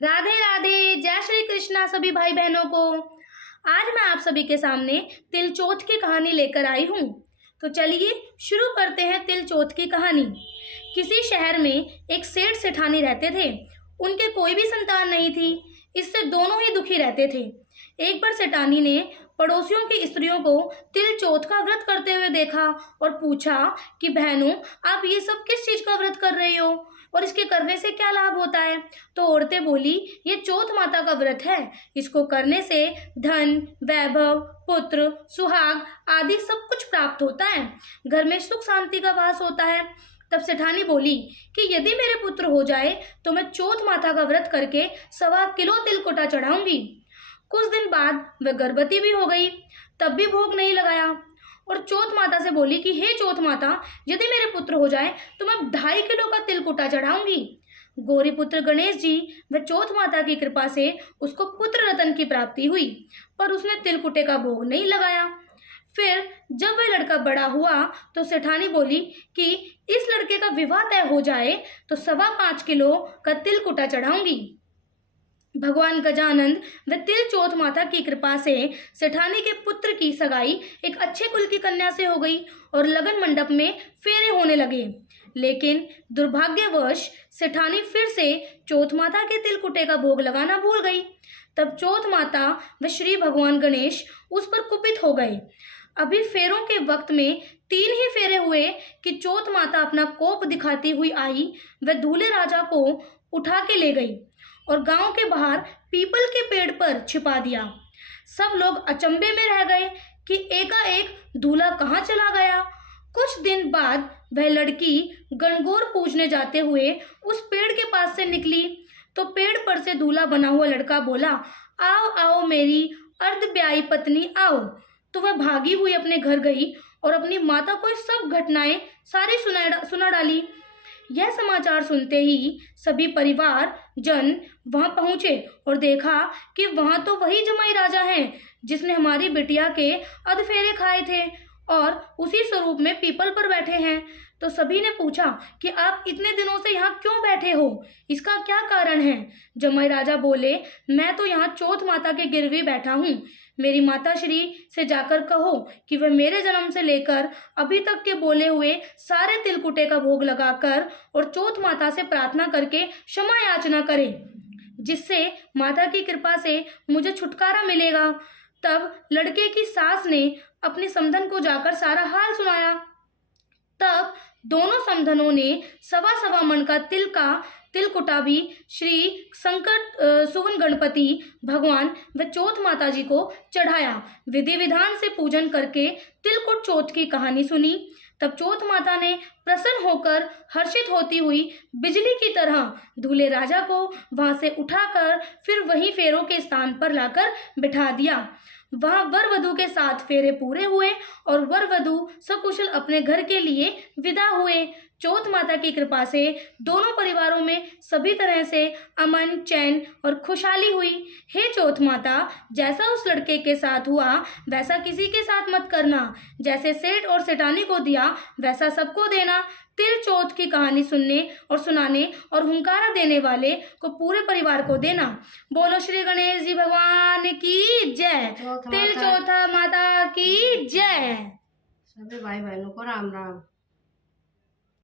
राधे राधे, जय श्री कृष्णा सभी भाई बहनों को। आज मैं आप सभी के सामने तिल चौथ की कहानी लेकर आई हूँ। तो चलिए शुरू करते हैं तिल चौथ की कहानी। किसी शहर में एक सेठ सेठानी रहते थे। उनके कोई भी संतान नहीं थी। इससे दोनों ही दुखी रहते थे। एक बार सेठानी ने पड़ोसियों की स्त्रियों को तिल चौथ का व्रत करते हुए देखा और पूछा कि बहनों, आप ये सब किस चीज का व्रत कर रही हो और इसके करने से क्या लाभ होता है। तो औरतें बोली, ये चौथ माता का व्रत है। इसको करने से धन, वैभव, पुत्र, सुहाग आदि सब कुछ प्राप्त होता है। घर में सुख शांति का वास होता है। तब सेठानी बोली कि यदि मेरे पुत्र हो जाए तो मैं चौथ माता का व्रत करके 1.25 किलो तिलकुटा चढ़ाऊंगी। कुछ दिन बाद वह गर्भवती भी हो गई। तब भी भोग नहीं लगाया और चौथ माता से बोली कि हे चौथ माता, यदि मेरे पुत्र हो जाए तो मैं 2.5 किलो का तिलकुटा चढ़ाऊंगी। गौरी पुत्र गणेश जी व चौथ माता की कृपा से उसको पुत्र रतन की प्राप्ति हुई, पर उसने तिलकुटे का भोग नहीं लगाया। फिर जब वह लड़का बड़ा हुआ तो सेठानी बोली कि इस लड़के का विवाह तय हो जाए तो 5.25 किलो का तिलकुटा चढ़ाऊंगी। भगवान गजानंद व तिल चौथ माता की कृपा से सेठानी के पुत्र की सगाई एक अच्छे कुल की कन्या से हो गई और लगन मंडप में फेरे होने लगे। लेकिन दुर्भाग्यवश सेठानी फिर से चौथ माता के तिलकुटे का भोग लगाना भूल गई। तब चौथ माता व श्री भगवान गणेश उस पर कुपित हो गए। अभी फेरों के वक्त में 3 ही फेरे हुए कि चौथ माता अपना कोप दिखाती हुई आई व दूल्हे राजा को उठा के ले गई और गांव के बाहर पीपल के पेड़ पर छिपा दिया। सब लोग अचंभे में रह गए कि एकाएक दूल्हा कहाँ चला गया। कुछ दिन बाद वह लड़की गणगौर पूजने जाते हुए उस पेड़ के पास से निकली तो पेड़ पर से दूल्हा बना हुआ लड़का बोला, आओ आओ मेरी अर्धब्याई पत्नी आओ। तो वह भागी हुई अपने घर गई और अपनी माता को सब घटनाएं सारी सुना डाली। यह समाचार सुनते ही सभी परिवार जन वहां पहुंचे और देखा कि वहां तो वही जमाई राजा हैं जिसने हमारी बिटिया के अधफेरे खाए थे और उसी स्वरूप में पीपल पर बैठे हैं। तो सभी ने पूछा कि आप इतने दिनों से यहाँ क्यों बैठे हो, इसका क्या कारण है। जमाई राजा बोले, मैं तो यहाँ चौथ माता के गिरवी बैठा हूँ। मेरी माता श्री से जाकर कहो कि वह मेरे जन्म से लेकर अभी तक के बोले हुए सारे तिलकुटे का भोग लगाकर और चौथ माता से प्रार्थना करके क्षमा याचना करे, जिससे माता की कृपा से मुझे छुटकारा मिलेगा। तब लड़के की सास ने अपनी समधन को जाकर सारा हाल सुनाया। तब दोनों समधनों ने 1.25 मन का तिलकुटा भी श्री संकट सुवन गणपति भगवान व चौथ माता जी को चढ़ाया। विधि विधान से पूजन करके तिलकुट चौथ की कहानी सुनी। तब चौथ माता ने प्रसन्न होकर हर्षित होती हुई बिजली की तरह दूल्हे राजा को वहां से उठाकर फिर वहीं फेरों के स्थान पर लाकर बिठा दिया। वहां वर वधू के 7 फेरे पूरे हुए और वर वधू सकुशल अपने घर के लिए विदा हुए। चौथ माता की कृपा से दोनों परिवारों में सभी तरह से अमन, चैन और खुशहाली हुई। हे चौथ माता, जैसा उस लड़के के साथ हुआ वैसा किसी के साथ मत करना। जैसे सेठ और सेठानी को दिया वैसा सबको देना। तिल चौथ की कहानी सुनने और सुनाने और हुंकारा देने वाले को पूरे परिवार को देना। बोलो श्री गणेश जी भगवान की जय। तिल चौथा माता की जय। सभी भाई बहनों को राम राम।